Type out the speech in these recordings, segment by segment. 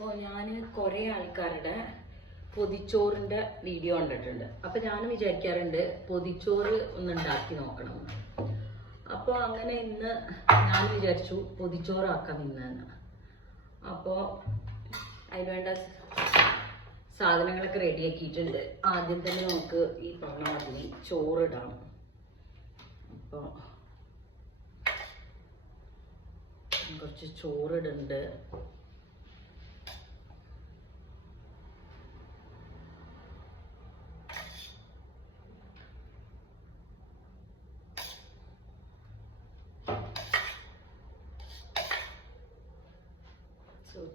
അപ്പോൾ ഞാൻ കുറേ ആൾക്കാരുടെ പൊതിച്ചോറിൻ്റെ വീഡിയോ കണ്ടിട്ടുണ്ട്. അപ്പോൾ ഞാൻ വിചാരിക്കാറുണ്ട് പൊതിച്ചോറ് ഒന്ന് ഉണ്ടാക്കി നോക്കണം. അപ്പോൾ അങ്ങനെ ഇന്ന് ഞാൻ വിചാരിച്ചു പൊതിച്ചോറാക്കാം ഇന്ന്. അപ്പോൾ അതിനുവേണ്ട സാധനങ്ങളൊക്കെ റെഡിയാക്കിയിട്ടുണ്ട്. ആദ്യം തന്നെ നമുക്ക് ഈ പറഞ്ഞ മാതിരി ചോറിടാം. അപ്പോൾ കുറച്ച് ചോറിടുന്നുണ്ട്.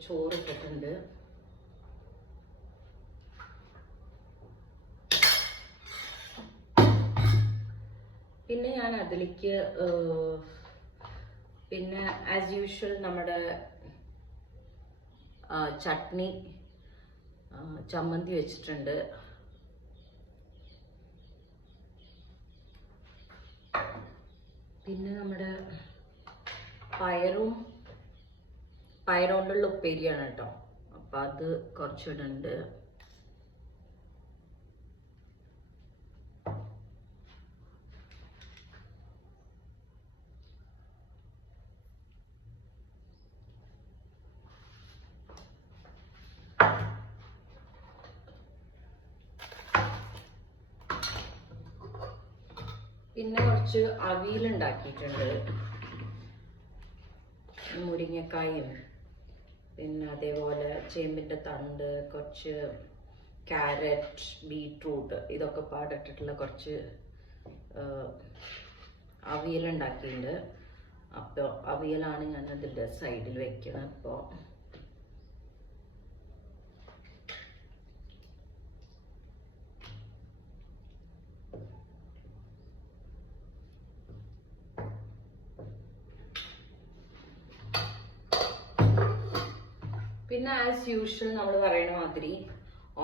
ചോറിട്ടിട്ടുണ്ട്. പിന്നെ ഞാൻ അതിലേക്ക് പിന്നെ ആസ് യൂഷ്വൽ നമ്മുടെ ചട്നി ചമ്മന്തി വെച്ചിട്ടുണ്ട്. പിന്നെ നമ്മുടെ പയറുകൊണ്ടുള്ള ഉപ്പേരിയാണ് കേട്ടോ. അപ്പം അത് കുറച്ചിടുന്നുണ്ട്. പിന്നെ കുറച്ച് അവിയലുണ്ടാക്കിയിട്ടുണ്ട്. മുരിങ്ങക്കായും പിന്നെ അതേപോലെ ചേമ്പിൻ്റെ തണ്ട്, കുറച്ച് ക്യാരറ്റ്, ബീട്രൂട്ട് ഇതൊക്കെ പാടിട്ടിട്ടുള്ള കുറച്ച് അവിയലുണ്ടാക്കിയിട്ടുണ്ട്. അപ്പോൾ അവിയലാണ് ഞാൻ അതിൻ്റെ സൈഡിൽ വെക്കുന്നത്. അപ്പോൾ പിന്നെ ആസ് യൂഷ്വൽ നമ്മൾ പറയുന്ന മാതിരി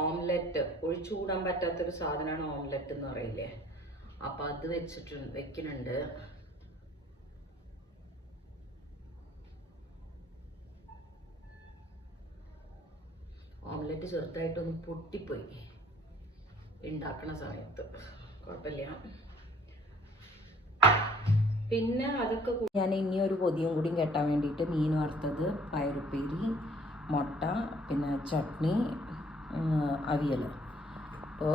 ഓംലെറ്റ്, ഒഴിച്ചുകൂടാൻ പറ്റാത്തൊരു സാധനമാണ് ഓംലെറ്റ് എന്ന് പറയില്ലേ. അപ്പം അത് വെക്കുന്നുണ്ട്. ഓംലെറ്റ് ചെറുതായിട്ടൊന്ന് പൊട്ടിപ്പോയി ഉണ്ടാക്കുന്ന സമയത്ത്, കുഴപ്പമില്ല. പിന്നെ അതൊക്കെ ഞാൻ ഇനി ഒരു പൊതിയും കൂടിയും കെട്ടാൻ വേണ്ടിയിട്ട് മീൻ വറുത്തത്, പയറുപ്പേരി, മുട്ട, പിന്നെ ചട്നി, അവിയൽ. അപ്പോൾ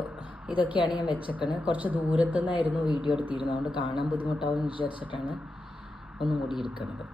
ഇതൊക്കെയാണ് ഞാൻ വെച്ചേക്കണത്. കുറച്ച് ദൂരത്തു നിന്നായിരുന്നു വീഡിയോ എടുത്തിരുന്നത്, അതുകൊണ്ട് കാണാൻ ബുദ്ധിമുട്ടാവും എന്ന് വിചാരിച്ചിട്ടാണ് ഒന്നും കൂടി എടുക്കുന്നത്.